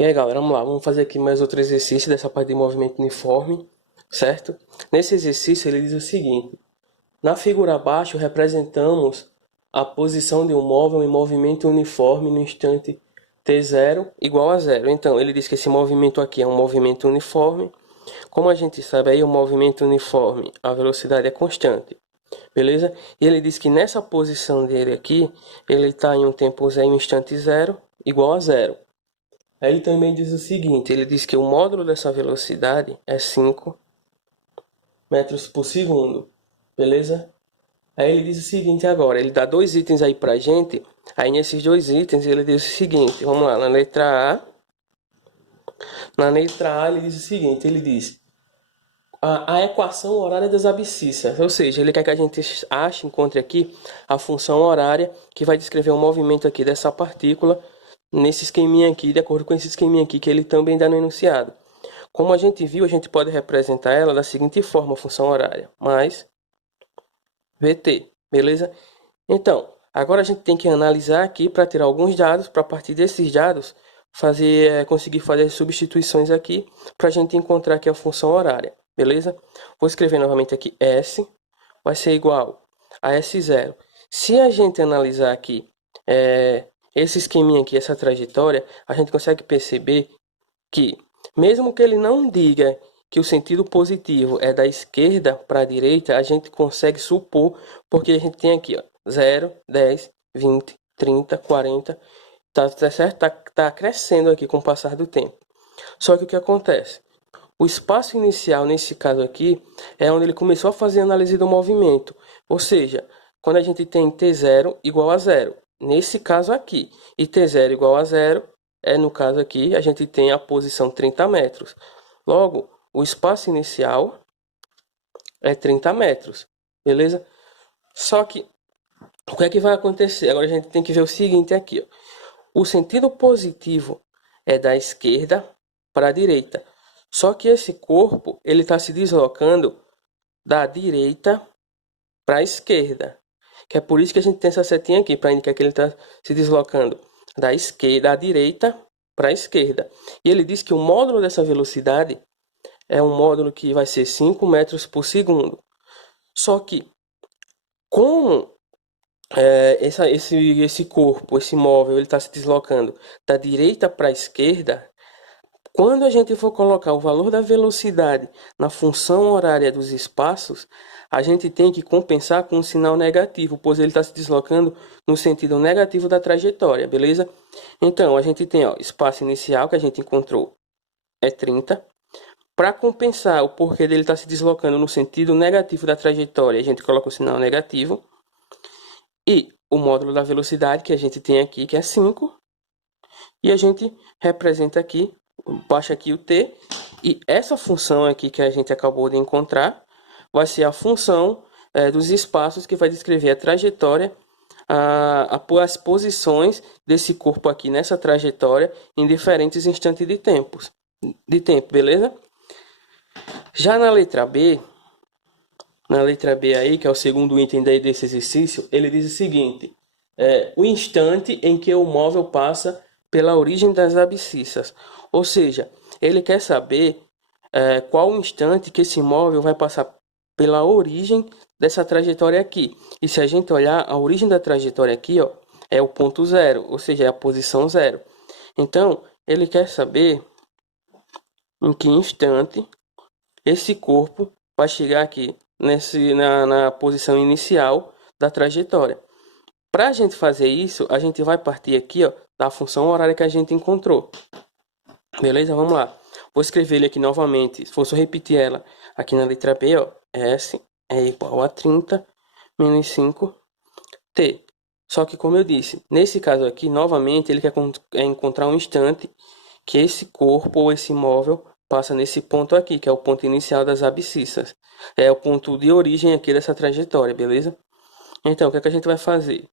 E aí, galera, vamos lá. Vamos fazer aqui mais outro exercício dessa parte de movimento uniforme, certo? Nesse exercício, ele diz o seguinte. Na figura abaixo, representamos a posição de um móvel em movimento uniforme no instante t0 igual a zero. Então, ele diz que esse movimento aqui é um movimento uniforme. Como a gente sabe aí, o movimento uniforme, a velocidade é constante. Beleza? E ele diz que nessa posição dele aqui, ele está em um tempo zero, em um instante zero, igual a zero. Aí ele também diz o seguinte, ele diz que o módulo dessa velocidade é 5 metros por segundo, beleza? Aí ele diz o seguinte agora, ele dá dois itens aí pra gente, aí nesses dois itens ele diz o seguinte, vamos lá, na letra A ele diz o seguinte, ele diz a equação horária das abscissas, ou seja, ele quer que a gente encontre aqui a função horária que vai descrever o movimento aqui dessa partícula nesse esqueminha aqui, de acordo com esse esqueminha aqui que ele também dá no enunciado. Como a gente viu, a gente pode representar ela da seguinte forma, a função horária, mais VT, beleza? Então, agora a gente tem que analisar aqui para tirar alguns dados, para a partir desses dados, conseguir fazer substituições aqui, para a gente encontrar aqui a função horária, beleza? Vou escrever novamente aqui S, vai ser igual a S0. Se a gente analisar aqui esse esqueminha aqui, essa trajetória, a gente consegue perceber que, mesmo que ele não diga que o sentido positivo é da esquerda para a direita, a gente consegue supor, porque a gente tem aqui, ó, 0, 10, 20, 30, 40, tá certo? Tá crescendo aqui com o passar do tempo. Só que o que acontece? O espaço inicial, nesse caso aqui, é onde ele começou a fazer a análise do movimento. Ou seja, quando a gente tem T0 igual a 0. Nesse caso aqui, e T0 igual a 0, no caso aqui, a gente tem a posição 30 metros. Logo, o espaço inicial é 30 metros, beleza? Só que, o que é que vai acontecer? Agora a gente tem que ver o seguinte aqui, ó. O sentido positivo é da esquerda para a direita. Só que esse corpo, ele está se deslocando da direita para a esquerda. Que é por isso que a gente tem essa setinha aqui, para indicar que ele está se deslocando da direita para a esquerda. E ele diz que o módulo dessa velocidade é um módulo que vai ser 5 metros por segundo. Só que, como esse corpo, esse móvel, ele está se deslocando da direita para a esquerda, quando a gente for colocar o valor da velocidade na função horária dos espaços, a gente tem que compensar com um sinal negativo, pois ele está se deslocando no sentido negativo da trajetória, beleza? Então, a gente tem, ó, espaço inicial que a gente encontrou é 30. Para compensar o porquê dele estar se deslocando no sentido negativo da trajetória, a gente coloca o sinal negativo. E o módulo da velocidade que a gente tem aqui, que é 5. E a gente representa aqui, baixa aqui o t. E essa função aqui que a gente acabou de encontrar vai ser a função dos espaços que vai descrever a trajetória, as posições desse corpo aqui nessa trajetória em diferentes instantes de tempo, beleza? Já na letra B aí, que é o segundo item daí desse exercício, ele diz o seguinte, o instante em que o móvel passa pela origem das abscissas. Ou seja, ele quer saber qual o instante que esse móvel vai passar pela origem dessa trajetória aqui. E se a gente olhar, a origem da trajetória aqui, ó, é o ponto zero, ou seja, é a posição zero. Então, ele quer saber em que instante esse corpo vai chegar aqui na posição inicial da trajetória. Para a gente fazer isso, a gente vai partir aqui, ó, da função horária que a gente encontrou. Beleza? Vamos lá. Vou escrever ele aqui novamente. Se fosse repetir ela aqui na letra B, ó, S é igual a 30 menos 5t. Só que, como eu disse, nesse caso aqui, novamente, ele quer encontrar um instante que esse corpo ou esse móvel passa nesse ponto aqui, que é o ponto inicial das abscissas. É o ponto de origem aqui dessa trajetória, beleza? Então, o que é que a gente vai fazer?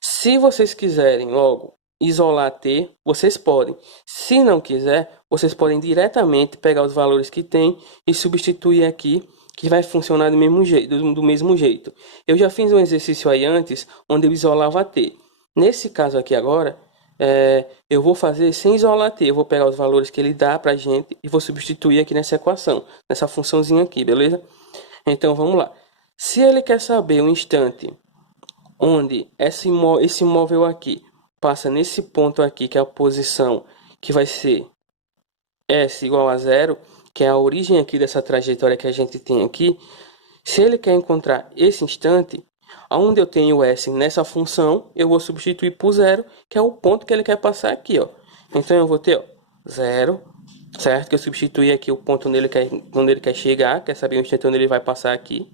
Se vocês quiserem logo isolar t, vocês podem. Se não quiser, vocês podem diretamente pegar os valores que tem e substituir aqui, que vai funcionar do mesmo jeito. Eu já fiz um exercício aí antes, onde eu isolava t. Nesse caso aqui agora, eu vou fazer sem isolar t. Eu vou pegar os valores que ele dá pra gente e vou substituir aqui nessa equação, nessa funçãozinha aqui, beleza? Então vamos lá. Se ele quer saber o instante onde esse móvel aqui passa nesse ponto aqui, que é a posição que vai ser S igual a zero, que é a origem aqui dessa trajetória que a gente tem aqui, se ele quer encontrar esse instante, onde eu tenho S nessa função, eu vou substituir por zero, que é o ponto que ele quer passar aqui, ó. Então eu vou ter, ó, zero, certo? Que eu substituí aqui o ponto onde ele quer chegar, quer saber o instante onde ele vai passar aqui.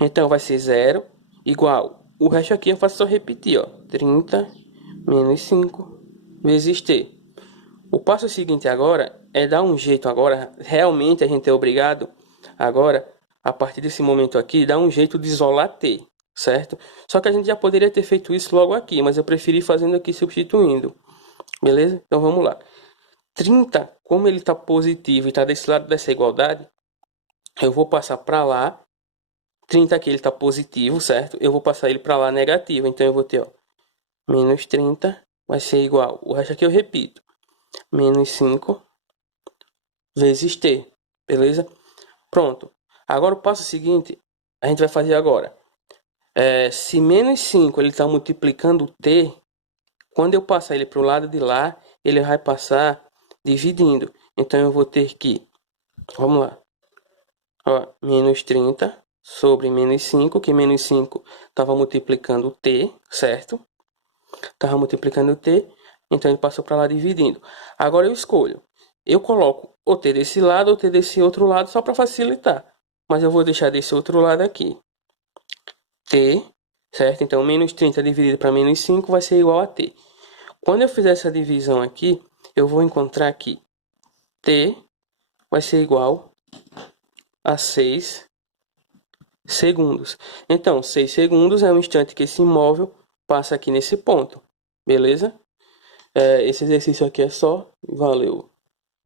Então vai ser zero igual, o resto aqui eu faço só repetir, ó, 30 menos 5 vezes t. O passo seguinte agora é dar um jeito agora, realmente a gente é obrigado agora, a partir desse momento aqui, dar um jeito de isolar t, certo? Só que a gente já poderia ter feito isso logo aqui, mas eu preferi fazendo aqui substituindo, beleza? Então vamos lá. 30, como ele está positivo e está desse lado dessa igualdade, eu vou passar para lá. 30 aqui ele está positivo, certo? Eu vou passar ele para lá negativo, então eu vou ter, ó, menos 30 vai ser igual, o resto aqui eu repito, menos 5 vezes t, beleza? Pronto. Agora o passo seguinte, a gente vai fazer agora. Se menos 5 ele está multiplicando t, quando eu passar ele para o lado de lá, ele vai passar dividindo. Então eu vou ter que, vamos lá, ó, menos 30 sobre menos 5, que menos 5 estava multiplicando t, certo? Estava multiplicando t, então ele passou para lá dividindo. Agora eu escolho. Eu coloco o t desse lado ou t desse outro lado só para facilitar. Mas eu vou deixar desse outro lado aqui. T, certo? Então menos 30 dividido para menos 5 vai ser igual a t. Quando eu fizer essa divisão aqui, eu vou encontrar que t vai ser igual a 6 segundos. Então, 6 segundos é o instante que esse móvel passa aqui nesse ponto. Beleza? Esse exercício aqui é só. Valeu!